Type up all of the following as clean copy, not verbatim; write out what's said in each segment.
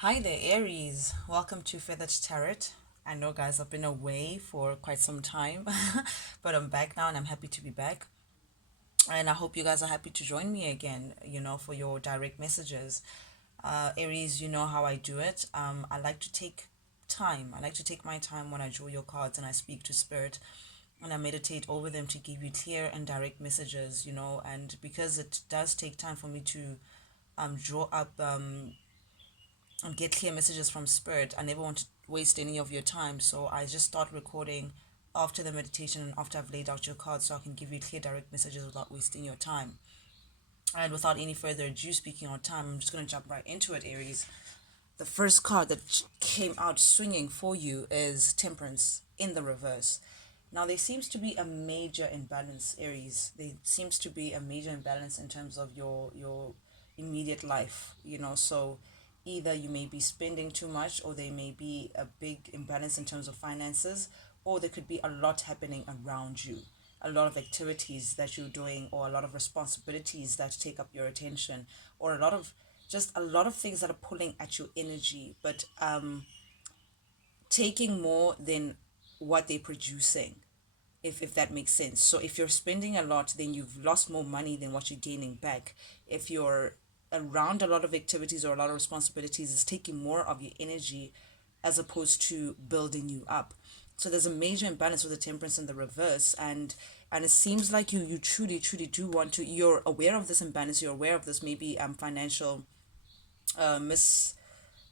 Hi there, Aries. Welcome to Feathered Tarot. I know, guys, I've been away for quite some time, but I'm back now and I'm happy to be back. And I hope you guys are happy to join me again, for your direct messages. Aries, you know how I do it. I like to take time. I like to take my time when I draw your cards and I speak to Spirit and I meditate over them to give you clear and direct messages, and because it does take time for me to draw up and get clear messages from Spirit. I never want to waste any of your time, so I just start recording after the meditation and after I've laid out your cards so I can give you clear, direct messages without wasting your time. And without any further ado, speaking on time, I'm just going to jump right into it, Aries. The first card that came out swinging for you is Temperance in the reverse. Now, there seems to be a major imbalance, Aries. There seems to be a major imbalance in terms of your immediate life, so either you may be spending too much, or there may be a big imbalance in terms of finances, or there could be a lot happening around you, a lot of activities that you're doing, or a lot of responsibilities that take up your attention, or a lot of things that are pulling at your energy, but taking more than what they're producing, if that makes sense. So if you're spending a lot, then you've lost more money than what you're gaining back. If you're around a lot of activities or a lot of responsibilities, it's taking more of your energy as opposed to building you up. So there's a major imbalance with the Temperance in the reverse, and it seems like you truly do want to. You're aware of this imbalance. You're aware of this maybe financial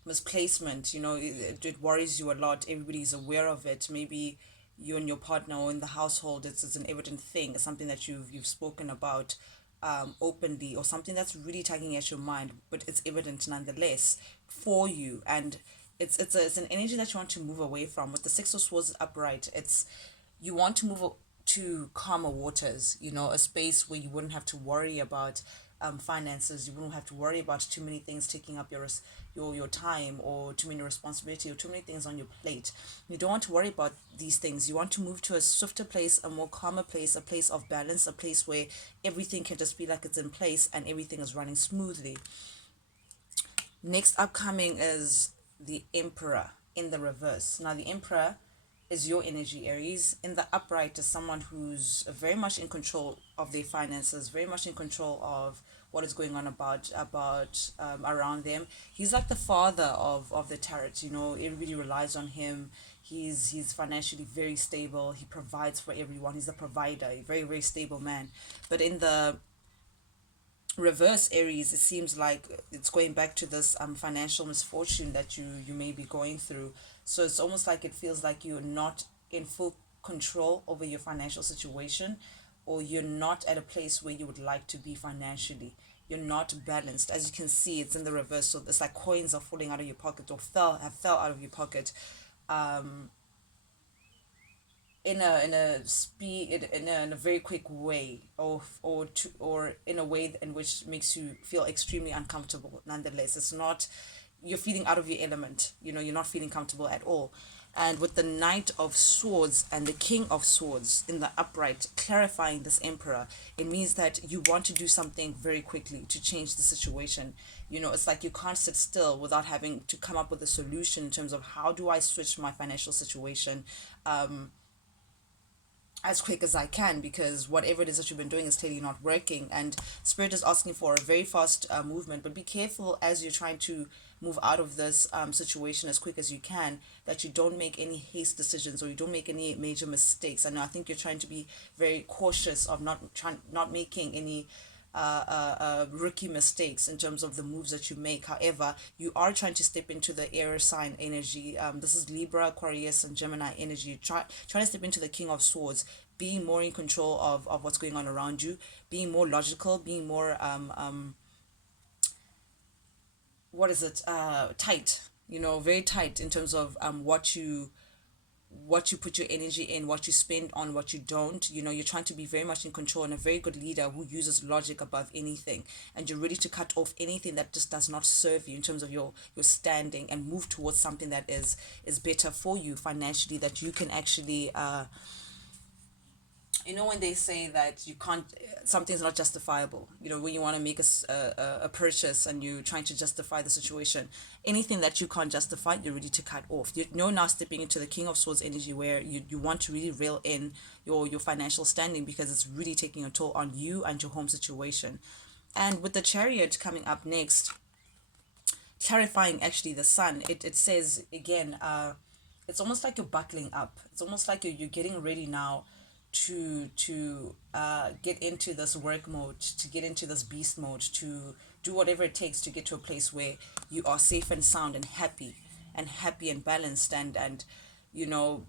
misplacement. It worries you a lot. Everybody's aware of it. Maybe you and your partner or in the household, it's an evident thing. It's something that you've spoken about openly, or something that's really tugging at your mind, but it's evident nonetheless for you. And it's an energy that you want to move away from. With the Six of Swords upright, it's you want to to calmer waters, a space where you wouldn't have to worry about finances. You wouldn't have to worry about too many things taking up your time, or too many responsibility, or too many things on your plate. You don't want to worry about these things. You want to move to a swifter place, a more calmer place, a place of balance, a place where everything can just be like it's in place and everything is running smoothly. Next upcoming is the Emperor in the reverse. Now, the Emperor is your energy, Aries. In the upright is someone who's very much in control of their finances, very much in control of what is going on about around them. He's like the father of the tarot. Everybody relies on him. He's financially very stable. He provides for everyone. He's the provider, a very, very stable man. But in the reverse, Aries, it seems like it's going back to this financial misfortune that you may be going through. So it's almost like it feels like you're not in full control over your financial situation, or you're not at a place where you would like to be financially. You're not balanced. As you can see, it's in the reverse, so it's like coins are falling out of your pocket, or fell out of your pocket in a very quick way, or in a way in which makes you feel extremely uncomfortable. Nonetheless, it's not, you're feeling out of your element. You're not feeling comfortable at all. And with the Knight of Swords and the King of Swords in the upright clarifying this Emperor, it means that you want to do something very quickly to change the situation. It's like you can't sit still without having to come up with a solution in terms of how do I switch my financial situation as quick as I can, because whatever it is that you've been doing is clearly not working. And Spirit is asking for a very fast movement, but be careful as you're trying to move out of this situation as quick as you can, that you don't make any haste decisions, or you don't make any major mistakes. I think you're trying to be very cautious of not making any rookie mistakes in terms of the moves that you make. However, you are trying to step into the air sign energy. This is Libra, Aquarius, and Gemini energy. Trying to step into the King of Swords, being more in control of what's going on around you, being more logical, being more what is it tight, very tight in terms of what you put your energy in, what you spend on, what you don't. You're trying to be very much in control, and a very good leader who uses logic above anything. And you're ready to cut off anything that just does not serve you in terms of your standing, and move towards something that is better for you financially, that you can actually You know when they say that you can't, something's not justifiable, you know, when you want to make a purchase and you're trying to justify the situation, anything that you can't justify, you're ready to cut off. You're now stepping into the King of Swords energy, where you want to really reel in your financial standing, because it's really taking a toll on you and your home situation. And with the Chariot coming up next, terrifying actually, the Sun, it says again, it's almost like you're buckling up. It's almost like you're getting ready now to get into this work mode, to get into this beast mode, to do whatever it takes to get to a place where you are safe and sound and happy and balanced, and you know,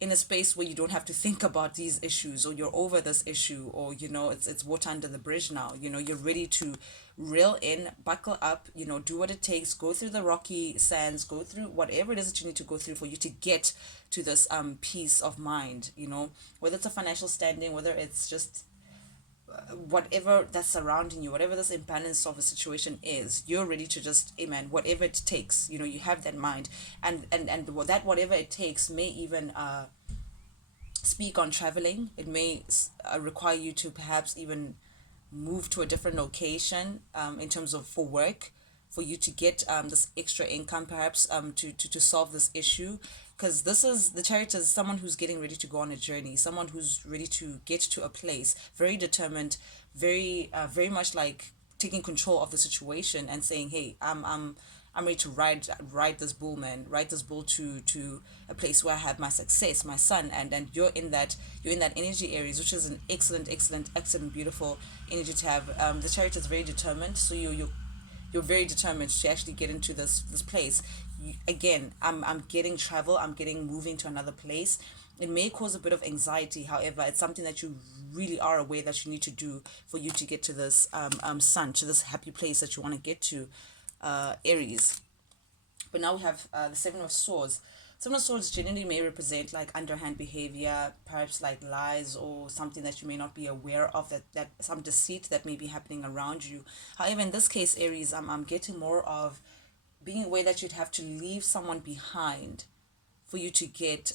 in a space where you don't have to think about these issues, or you're over this issue, or you know, it's water under the bridge now. You know, you're ready to reel in, buckle up, you know, do what it takes, go through the rocky sands, go through whatever it is that you need to go through for you to get to this peace of mind, you know, whether it's a financial standing, whether it's just whatever that's surrounding you, whatever this imbalance of a situation is, you're ready to just, amen, whatever it takes, you know, you have that mind. And that whatever it takes may even speak on traveling. It may require you to perhaps even move to a different location, in terms of for work, for you to get this extra income, perhaps to solve this issue. Because this is the Chariot, is someone who's getting ready to go on a journey, someone who's ready to get to a place, very determined, very much like taking control of the situation and saying, hey, I'm ready to ride this bull, man, ride this bull to a place where I have my success, my son. And you're in that energy, Aries, which is an excellent beautiful energy to have. The Chariot is very determined, so you're very determined to actually get into this place. Again, I'm getting travel, I'm getting moving to another place. It may cause a bit of anxiety, however it's something that you really are aware that you need to do for you to get to this sun, to this happy place that you want to get to, Aries. But now we have the Seven of Swords. Seven of Swords generally may represent like underhand behavior, perhaps like lies or something that you may not be aware of, that some deceit that may be happening around you. However, in this case, Aries, I'm getting more of being aware that you'd have to leave someone behind for you to get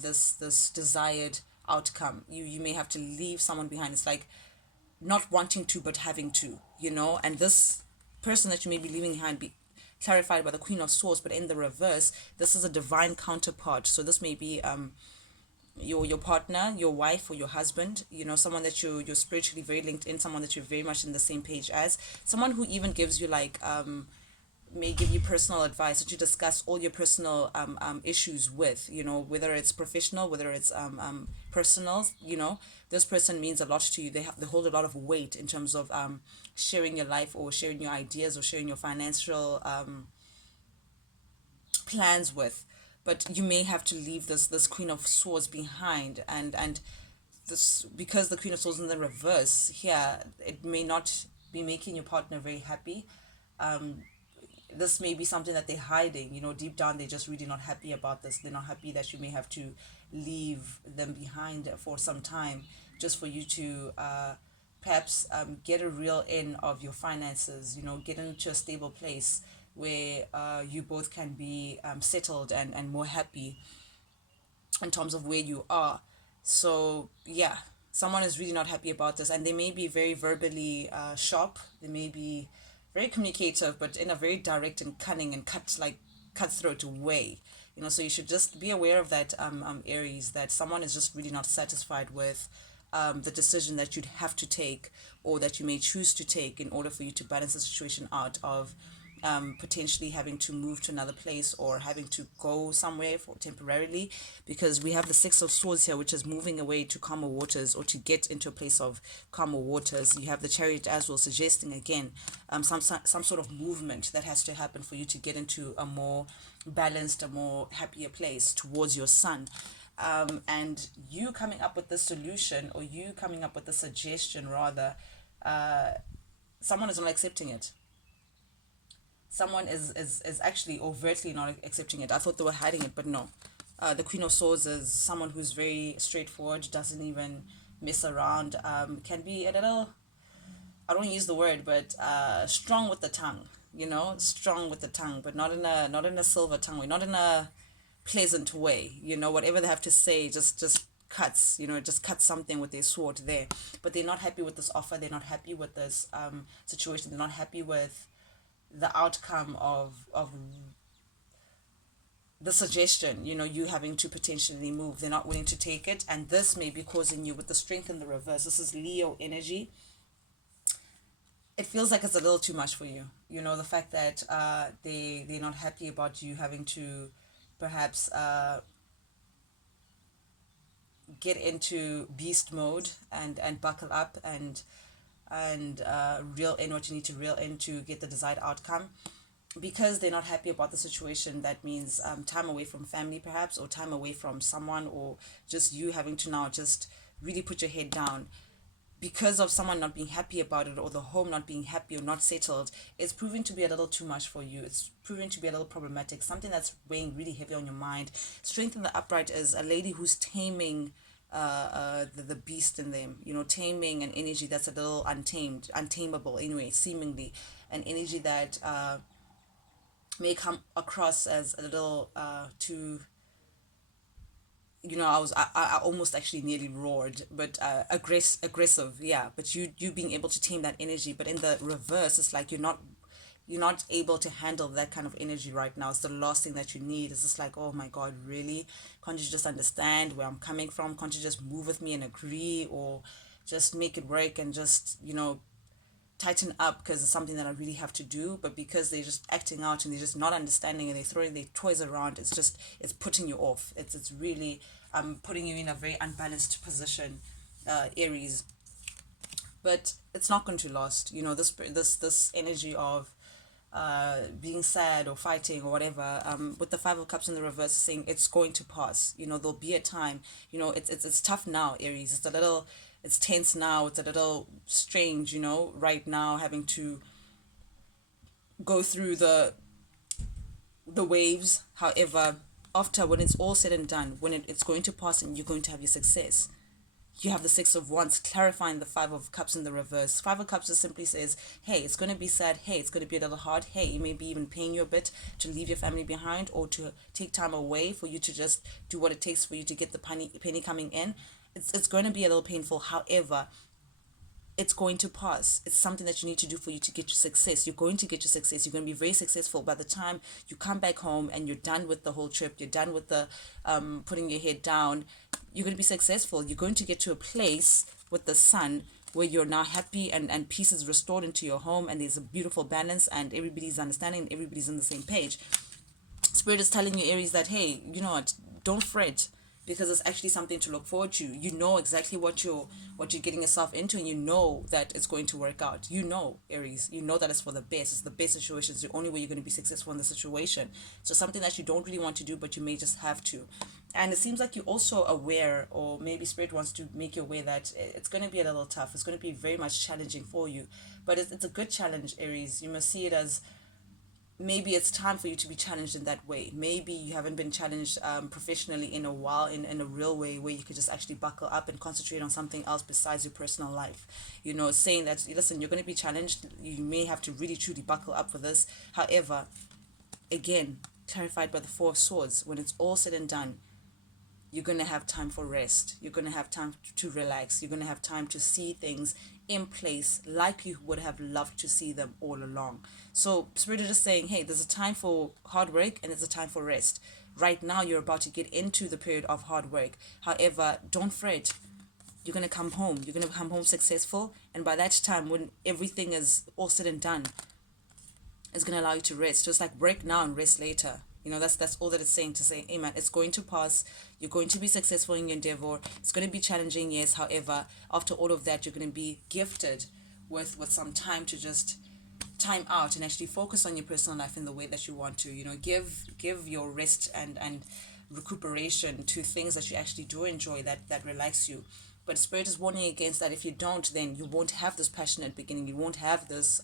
this desired outcome. You may have to leave someone behind. It's like not wanting to but having to, you know. And this person that you may be leaving behind, be clarified by the Queen of Swords, but in the reverse, this is a divine counterpart. So this may be your partner, your wife, or your husband, you know, someone that you're spiritually very linked in, someone that you're very much in the same page as, someone who even gives you like may give you personal advice, that you discuss all your personal issues with, you know, whether it's professional, whether it's personal, you know. This person means a lot to you. They hold a lot of weight in terms of sharing your life, or sharing your ideas, or sharing your financial plans with. But you may have to leave this Queen of Swords behind, and this, because the Queen of Swords in the reverse here, it may not be making your partner very happy. This may be something that they're hiding, you know, deep down they're just really not happy about this. They're not happy that you may have to leave them behind for some time, just for you to perhaps get a real in of your finances, you know, get into a stable place where you both can be settled and more happy in terms of where you are. So yeah, someone is really not happy about this, and they may be very verbally sharp. They may be very communicative, but in a very direct and cunning and cutthroat way. You know, so you should just be aware of that, Aries, that someone is just really not satisfied with the decision that you'd have to take, or that you may choose to take, in order for you to balance the situation out of potentially having to move to another place, or having to go somewhere for temporarily, because we have the Six of Swords here, which is moving away to calmer waters, or to get into a place of calmer waters. You have the Chariot as well, suggesting again some sort of movement that has to happen for you to get into a more balanced, a more happier place towards your sun. And you coming up with the solution, or you coming up with the suggestion rather, someone is not accepting it. Someone is actually overtly not accepting it. I thought they were hiding it, but no. The Queen of Swords is someone who's very straightforward, doesn't even mess around, can be a little, I don't use the word, but strong with the tongue, you know, strong with the tongue, but not in a silver tongue way, not in a pleasant way, you know, whatever they have to say, just cuts, it just cuts something with their sword there. But they're not happy with this offer. They're not happy with this situation. They're not happy with the outcome of the suggestion, you having to potentially move. They're not willing to take it. And this may be causing you with the strength in the reverse. This is Leo energy. It feels like it's a little too much for you. The fact that they're not happy about you having to perhaps get into beast mode and buckle up and reel in what you need to reel in to get the desired outcome. Because they're not happy about the situation, that means time away from family perhaps, or time away from someone, or just you having to now just really put your head down. Because of someone not being happy about it, or the home not being happy or not settled, it's proving to be a little too much for you. It's proving to be a little problematic, something that's weighing really heavy on your mind. Strength in the upright is a lady who's taming the beast in them, taming an energy that's a little untamable anyway, seemingly an energy that may come across as a little too, I almost actually nearly roared, but aggressive, yeah. But you being able to tame that energy, but in the reverse, it's like you're not able to handle that kind of energy right now. It's the last thing that you need. It's just like, oh my God, really? Can't you just understand where I'm coming from? Can't you just move with me and agree, or just make it work and just tighten up, because it's something that I really have to do. But because they're just acting out and they're just not understanding and they're throwing their toys around, it's putting you off. It's really putting you in a very unbalanced position, Aries. But it's not going to last. This energy of being sad or fighting or whatever, with the Five of Cups in the reverse, saying it's going to pass. There'll be a time. It's tough now, Aries. It's tense now. It's a little strange, right now, having to go through the waves. However, after, when it's all said and done, when it's going to pass and you're going to have your success, you have the Six of Wands clarifying the Five of Cups in the reverse. Five of Cups just simply says, hey, it's going to be sad. Hey, it's going to be a little hard. Hey, it may be even paying you a bit to leave your family behind, or to take time away for you to just do what it takes for you to get the penny coming in. It's going to be a little painful. However, it's going to pass. It's something that you need to do for you to get your success. You're going to get your success. You're going to be very successful by the time you come back home and you're done with the whole trip. You're done with the putting your head down. You're going to be successful. You're going to get to a place with the sun where you're now happy, and peace is restored into your home, and there's a beautiful balance, and everybody's understanding, and everybody's on the same page. Spirit is telling you, Aries, that, hey, you know what, don't fret, because it's actually something to look forward to. You know exactly what you're getting yourself into, and you know that it's going to work out. Aries, you know that it's for the best. It's the best situation. It's the only way you're going to be successful in the situation. So something that you don't really want to do, but you may just have to. And it seems like you're also aware, or maybe Spirit wants to make you aware, that it's going to be a little tough. It's going to be very much challenging for you. But it's a good challenge, Aries. You must see it as, maybe it's time for you to be challenged in that way. Maybe you haven't been challenged professionally in a while, in a real way, where you could just actually buckle up and concentrate on something else besides your personal life. Saying that, listen, you're going to be challenged. You may have to really, truly buckle up for this. However, again, clarified by the Four of Swords, when it's all said and done, you're going to have time for rest. You're going to have time to relax. You're going to have time to see things in place like you would have loved to see them all along. So Spirit is just saying, hey, there's a time for hard work and there's a time for rest. Right now, you're about to get into the period of hard work. However, don't fret. You're going to come home. You're going to come home successful. And by that time, when everything is all said and done, it's going to allow you to rest. So it's like work now and rest later. That's all that it's saying, to say, hey man, it's going to pass. You're going to be successful in your endeavor. It's going to be challenging, yes. However, after all of that, you're going to be gifted with some time to just time out and actually focus on your personal life in the way that you want to. Give your rest and recuperation to things that you actually do enjoy, that relax you. But Spirit is warning against that. If you don't, then you won't have this passionate beginning. You won't have this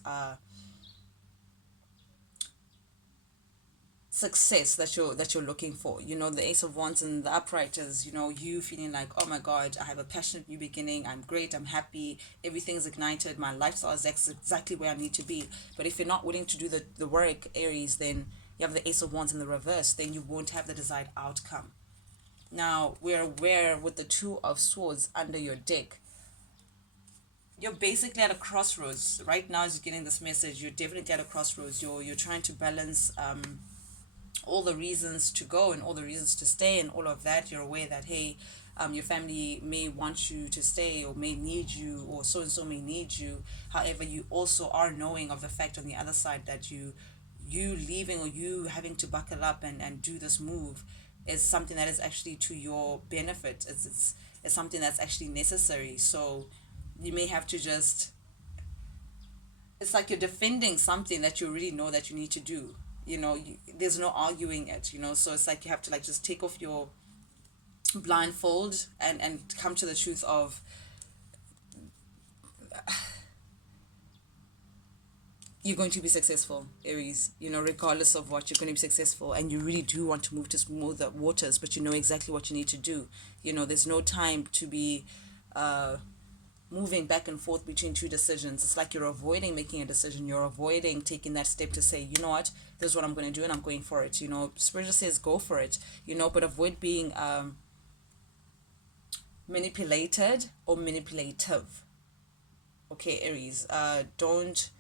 success that you're looking for. The Ace of Wands and the upright is, you feeling like, oh my God, I have a passionate new beginning. I'm great. I'm happy. Everything's ignited. My lifestyle is exactly where I need to be. But if you're not willing to do the work, Aries, then you have the Ace of Wands in the reverse. Then you won't have the desired outcome. Now we're aware with the Two of Swords under your deck, you're basically at a crossroads right now. As you're getting this message, you're definitely at a crossroads. You're trying to balance all the reasons to go and all the reasons to stay and all of that. You're aware that, hey, your family may want you to stay or may need you, or so and so may need you. However, you also are knowing of the fact on the other side that you leaving or you having to buckle up and do this move is something that is actually to your benefit. It's something that's actually necessary. So you may have to just, it's like you're defending something that you already know that you need to do. There's no arguing it. So it's like you have to like just take off your blindfold and come to the truth of you're going to be successful, Aries. Regardless of what, you're going to be successful, and you really do want to move to smoother waters, but you know exactly what you need to do. There's no time to be moving back and forth between two decisions. It's like you're avoiding making a decision. You're avoiding taking that step to say, you know what, this is what I'm going to do, and I'm going for it. Spirit says go for it. But avoid being manipulated or manipulative. Okay, Aries. Don't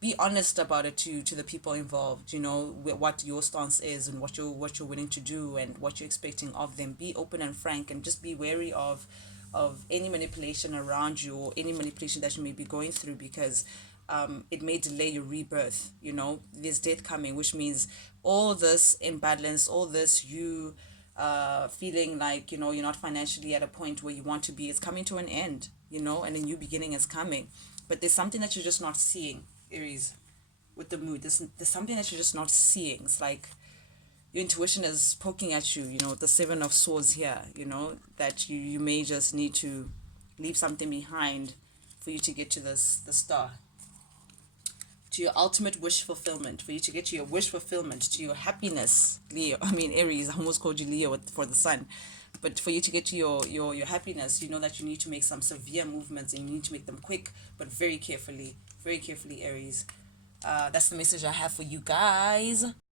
be honest about it to the people involved. What your stance is and what you're willing to do and what you're expecting of them. Be open and frank, and just be wary of any manipulation around you or any manipulation that you may be going through, because it may delay your rebirth. There's death coming, which means all this imbalance, all this you feeling like you're not financially at a point where you want to be, is coming to an end. And a new beginning is coming. But there's something that you're just not seeing, Aries, with the mood. There's something that you're just not seeing. It's like your intuition is poking at you, the Seven of Swords here, that you may just need to leave something behind for you to get to the star, to your ultimate wish fulfillment, for you to get to your wish fulfillment, to your happiness, Leo. I mean, Aries, I almost called you Leo for the sun. But for you to get to your happiness, you know that you need to make some severe movements, and you need to make them quick, but very carefully, Aries. That's the message I have for you guys.